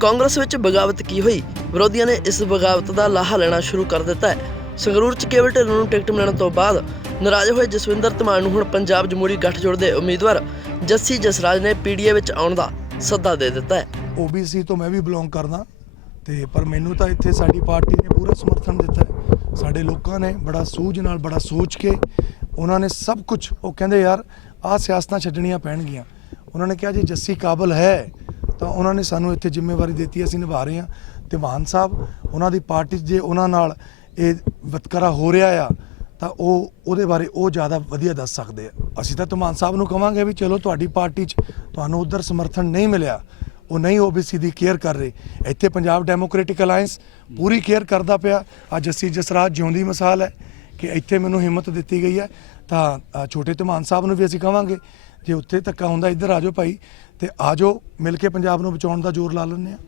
ਕਾਂਗਰਸ ਵਿੱਚ ਬਗਾਵਤ ਕੀ ਹੋਈ? ਵਿਰੋਧੀਆਂ ਨੇ ਇਸ ਬਗਾਵਤ ਦਾ ਲਾਹਾ ਲੈਣਾ ਸ਼ੁਰੂ ਕਰ ਦਿੱਤਾ ਹੈ। ਸੰਗਰੂਰ ਚ ਕੇਵਲ ਢਿੱਲੋਂ ਨੂੰ ਟਿਕਟ ਮਿਲਣ ਤੋਂ ਬਾਅਦ ਨਾਰਾਜ਼ ਹੋਏ ਜਸਵਿੰਦਰ ਧਮਾਨ ਨੂੰ ਹੁਣ ਪੰਜਾਬ ਜਮਹੂਰੀ ਗੱਠਜੋੜ ਦੇ ਉਮੀਦਵਾਰ ਜੱਸੀ ਜਸਰਾਜ ਨੇ ਪੀਡੀਏ ਵਿੱਚ ਆਉਣ ਦਾ ਸੱਦਾ ਦੇ ਦਿੱਤਾ ਹੈ। ਓਬੀਸੀ ਤੋਂ ਮੈਂ ਵੀ ਬਿਲੋਂਗ ਕਰਦਾ, ਤੇ ਪਰ ਮੈਨੂੰ ਤਾਂ ਇੱਥੇ ਸਾਡੀ ਪਾਰਟੀ ਨੇ ਪੂਰਾ ਸਮਰਥਨ ਦਿੱਤਾ ਸਾਡੇ ਲੋਕਾਂ ਨੇ ਬੜਾ ਸੂਝ ਨਾਲ, ਬੜਾ ਸੋਚ ਕੇ ਉਹਨਾਂ ਨੇ ਸਭ ਕੁਝ ਉਹ ਕਹਿੰਦੇ ਯਾਰ ਆਹ ਸਿਆਸਤਾਂ ਛੱਡਣੀਆਂ ਪੈਣਗੀਆਂ। ਉਹਨਾਂ ਨੇ ਕਿਹਾ ਜੀ ਜੱਸੀ ਕਾਬਲ ਹੈ। ਤਾਂ ਉਹਨਾਂ ਨੇ ਸਾਨੂੰ ਇੱਥੇ ਜ਼ਿੰਮੇਵਾਰੀ ਦਿੱਤੀ, ਅਸੀਂ ਨਿਭਾ ਰਹੇ ਹਾਂ। ਤੇ ਮਾਨ ਸਾਹਿਬ, ਉਹਨਾਂ ਦੀ ਪਾਰਟੀ 'ਚ ਜੇ ਉਹਨਾਂ ਨਾਲ ਇਹ ਵਿਤਕਰਾ ਹੋ ਰਿਹਾ ਆ, ਤਾਂ ਉਹ, ਉਹਦੇ ਬਾਰੇ ਉਹ ਜ਼ਿਆਦਾ ਵਧੀਆ ਦੱਸ ਸਕਦੇ ਆ। ਅਸੀਂ ਤਾਂ ਧਮਾਨ ਸਾਹਿਬ ਨੂੰ ਕਵਾਂਗੇ ਵੀ ਚਲੋ ਤੁਹਾਡੀ ਪਾਰਟੀ 'ਚ ਤੁਹਾਨੂੰ ਉਧਰ ਸਮਰਥਨ ਨਹੀਂ ਮਿਲਿਆ, ਉਹ ਨਹੀਂ ਓਬੀਸੀ ਦੀ ਕੇਅਰ ਕਰ ਰਹੇ। ਇੱਥੇ ਪੰਜਾਬ ਡੈਮੋਕ੍ਰੈਟਿਕ ਅਲਾਈਅੰਸ ਪੂਰੀ ਕੇਅਰ ਕਰਦਾ ਪਿਆ। ਅੱਜ ਅਸੀਂ ਜਸਰਾਜ ਜਿਉਂਦੀ ਮਿਸਾਲ ਹੈ ਕਿ ਇੱਥੇ ਮੈਨੂੰ ਹਿੰਮਤ ਦਿੱਤੀ ਗਈ ਹੈ, ਤਾਂ ਛੋਟੇ ਧਮਾਨ ਸਾਹਿਬ ਨੂੰ ਵੀ ਅਸੀਂ ਕਵਾਂਗੇ ਜੇ ਉੱਥੇ ਧੱਕਾ ਹੁੰਦਾ, ਇੱਧਰ ਆ ਜਾਓ ਭਾਈ, ਤੇ ਆ ਜਾਓ, ਮਿਲ ਕੇ ਪੰਜਾਬ ਨੂੰ ਬਚਾਉਣ ਦਾ ਜ਼ੋਰ ਲਾ ਲੈਂਦੇ ਆ